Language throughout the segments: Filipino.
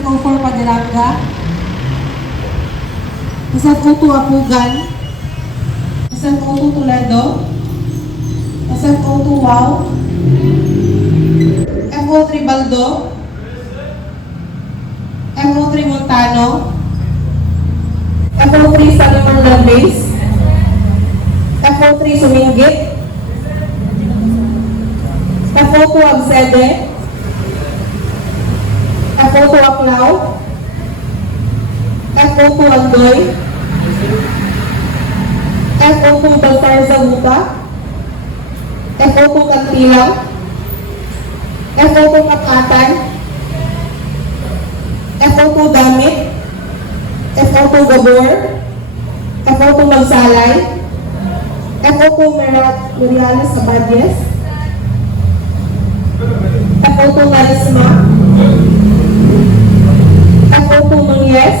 SFO4 Padiranga, SFO2 Apugan, SFO2 Toledo, SFO2 Wow, FO3 Baldo, FO3 Montano, FO3 Salomon Landbase, FO3 Sumingit, FO2 Agsede, FO2 Aklao, FO2 Andoy, FO2 Baltar Zamuta, FO2 Kantilang, FO2 Makatan, FO2 Damit, FO2 Gabor, FO2 Magsalay, FO2 Meriales Abadies, FO2 Malisma, FO2 Mangyes,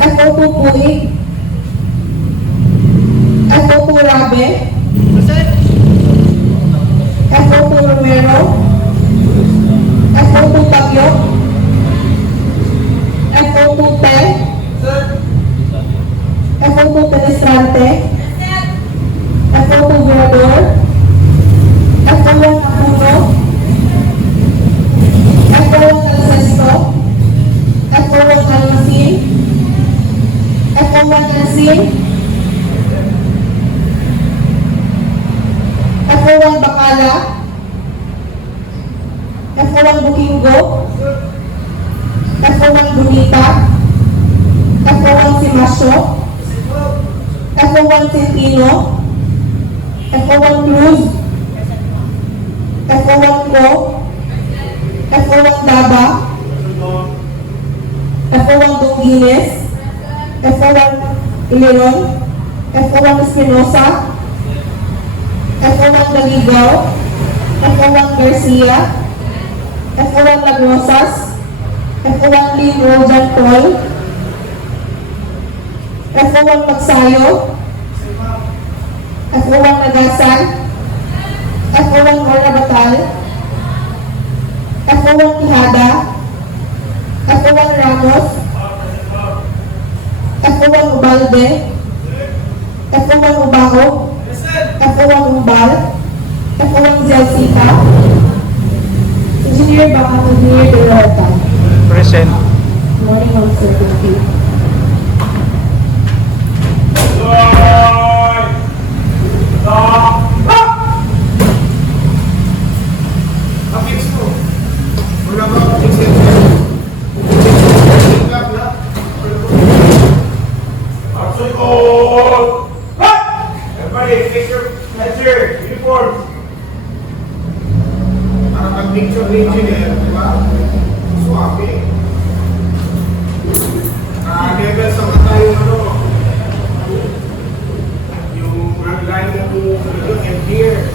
FO2 Puig, FO2 Rabe, FO2 Romero, FO2 Tagyok, FO2 Te, FO2 Telestrante, FO2 Virador, FO1 Apuno, FO1 Alcesto, FO1 Almasin, FO1 Asin, FO1 Bacala, FO1 Bukinggo, FO1 Bonita, FO1 Simasyo, FO1 Centino, FO1 Cruz, FO1 Pro, FO1 Daba, FO1 Donguines, FO1 Iliron, FO1 Espinosa, FO1 Galigaw, FO1 Garcia, FO1 Lagrosas, FO1 Lee Rojan Paul, FO1 Magsayo, FO1 Nagasan, FO1 Ora Batal, FO1 Quijada, FO1 Ramos, FO1 Ubalde, FO1 Ubaho, FO1 Umbal, FO1 Zelsica, Engineer Baka Engineer De Rota. Present. Morning, Officer. Thank you. Everybody, take your heads here, uniforms. Picture engineer, di ba? Swabe. Level sa mata yung ano, yung line mo and here.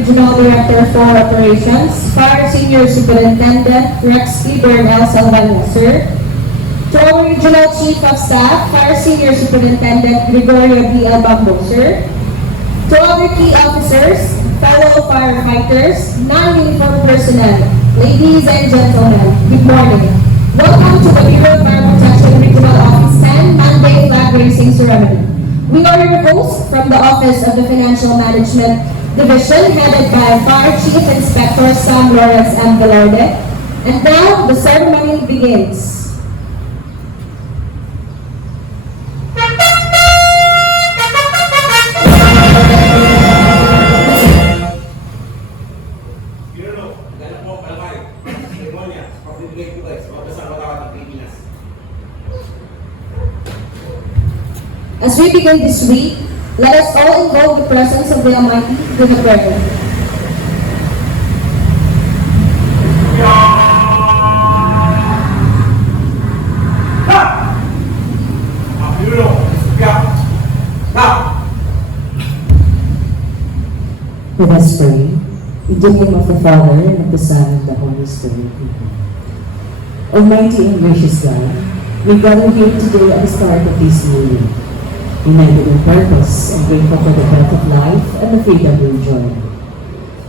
Regional Director for Operations, Fire Senior Superintendent Rex Lieber L. Salvania, sir. To our Regional Chief of Staff, Fire Senior Superintendent Gregorio B. L. Bambo, sir. To our key officers, fellow firefighters, non-uniform personnel, ladies and gentlemen, good morning. Welcome to the Bureau of Fire Protection Regional Office 10 Monday Flag Raising Ceremony. We are your hosts from the Office of the Financial Management Division, headed by Fire Chief Inspector Sam Lawrence M. Velarde. And now, the ceremony begins. Pinuno, dala po ang kalakay. Seremonya, pagbibigay ko guys, mga kasama tawag ng Pilipinas. As we begin this week, let us all invoke the presence of the Almighty with a prayer. Pinuno, Let us pray. In the name of the Father, and of the Son, and the Holy Spirit. Amen. Almighty and gracious God, we gather here today at the start of this new year, united in purpose and grateful for the breath of life and the freedom we enjoy.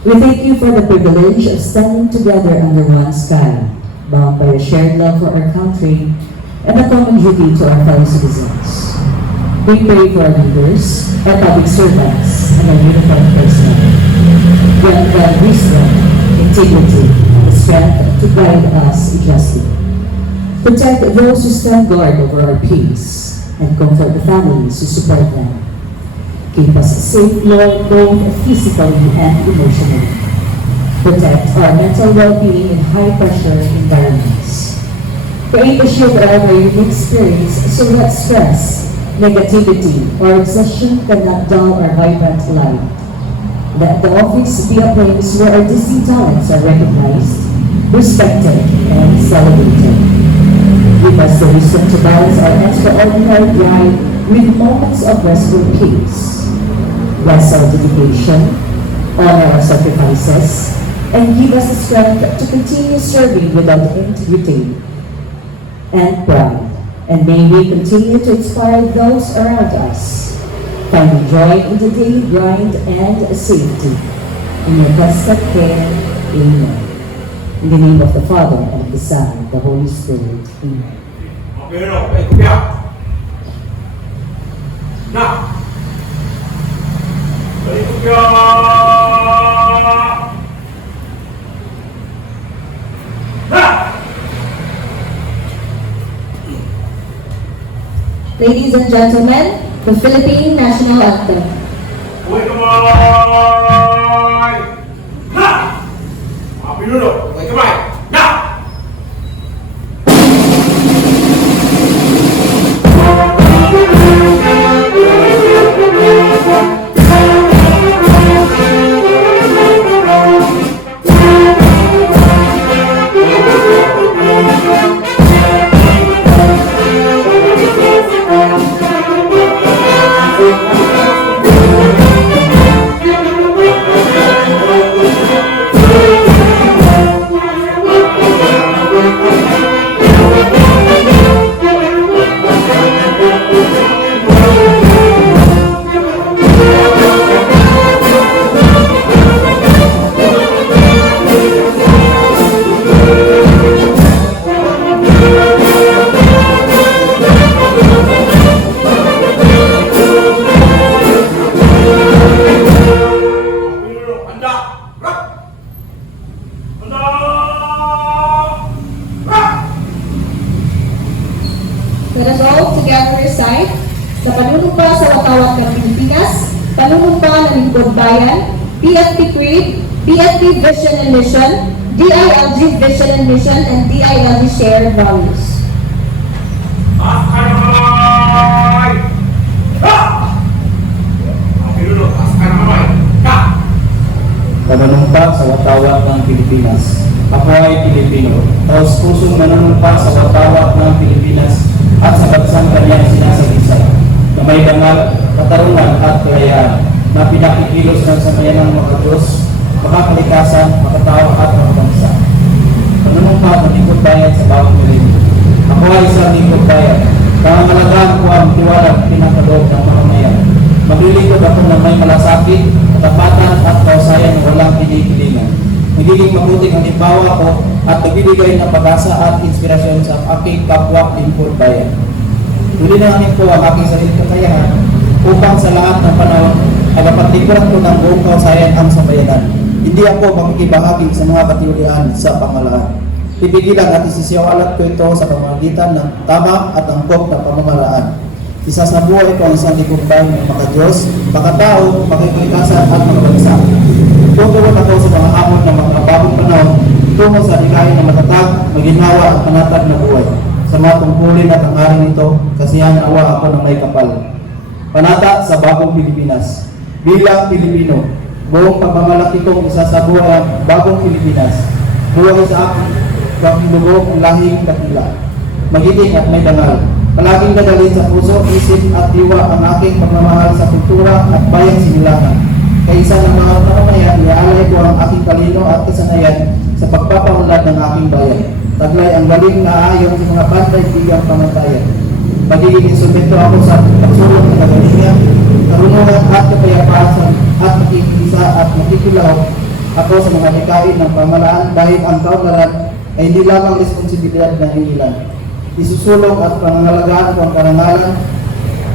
We thank you for the privilege of standing together under one sky, bound by a shared love for our country and a common duty to our fellow citizens. We pray for our leaders, our public servants, and our uniformed personnel. Grant them wisdom, integrity, and the strength to guide us justly. Protect those who stand guard over our peace, and comfort the families who support them. Keep us safe, Lord, both physically and emotionally. Protect our mental well-being in high-pressure environments. Create a shield around our unique experience so that stress, negativity, or exhaustion cannot dull our vibrant life. Let the office be a place where our distinct talents are recognized, respected, and celebrated. Give us the wisdom to balance our extraordinary drive with moments of restful peace. Bless our dedication, honor our sacrifices, and give us the strength to continue serving without integrity and pride. And may we continue to inspire those around us, finding joy in the daily grind and safety. In your constant care, amen. In the name of the Father, and of the Son, and of the Holy Spirit. Amen. Pinuno, kupya. Na. Kupya. Na. Ladies and gentlemen, the Philippine National Anthem. Uy, kamay. Na. Pinuno, uy, kamay. Na. Let us all together recite sa panunumpa sa watawat ng Pilipinas, panunumpa ng Lingkod Bayan, PFP Creed, PFP Vision and Mission, DILG Vision and Mission, and DILG Shared Values. Kamay. Ha. Pinuno, kamay. Na. Pananumpa sa watawat ng Pilipinas. Ako ay Pilipino. Taos pusong mananumpa sa watawat ng Pilipinas at sa bansang kanyang sinasabisay, na may banal, katarungan at kalayaan, na pinakikilos ng samayan ng mga Diyos makakalikasan, makatao at makabansa. Panunumpa ng lingkod bayan sa bawang piling. Ako ay isang lingkod bayan. Pangangalagaan ko ang tiwalag pinakadoob ng mamamayan. Maglilingkod ako ng may malasakit, katapatan at kausayan na walang pinipilingan. Nagiging mabuting halimbawa ko at nagbibigay ng pag-asa at inspirasyon sa aking kapwa lingkod bayan. Tuli na namin ko ang aking sarili kakayahan upang sa lahat ng panahon ay mapaglingkuran ko ng buong kausayan ang sambayanan. Hindi ako makikibahagi sa mga katiwalian sa pamahalaan. Pipigilan at isisiwalat ko ito sa pamamagitan ng tama at angkop na pamamaraan. Isa sa buhay ko ang isang lingkod bayan ng makadiyos, makatao, makikikasan at makabansa. Tutuwan ako sa mga hamon ng mga bagong panahon tungo sa ligayan ng matatag, maginawa at panatag na buhay. Sa mga tungkulin at hangarin nito, kasiyahan awa ako ng may kapal. Panata sa bagong Pilipinas. Bilang Pilipino, buong pagmamalaki kong isa sa buhay ang bagong Pilipinas. Buhay sa aking lubog ang lahing dakila. Magiting at may dangal. Palaging dadalhin sa puso, isip at diwa ang aking pagmamahal sa kultura at bayang sinilangan. Kaysa ng mga mamamayan, iaalay ko ang aking talino at kasanayan sa pagpapaunlad ng aking bayan. Taglay ang galing na ayon sa mga pantay-tigang pamantayan. Magiging instrumento ako sa pagsulong ng kagalingan, karunungan at kapayapaan at makikisa at makikilaw ako sa mga hikain ng pamalaan dahil ang kaunlaran ay hindi lamang responsibilidad ng ilan. Isusulong at pangangalagaan ko ang karangalan,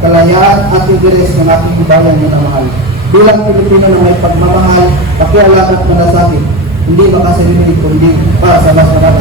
kalayaan at interes ng aking bayan na mahal. Bilang Pilipino na may pagmamahal, pakialam at malasakit, hindi makasarili kundi para sa mas marami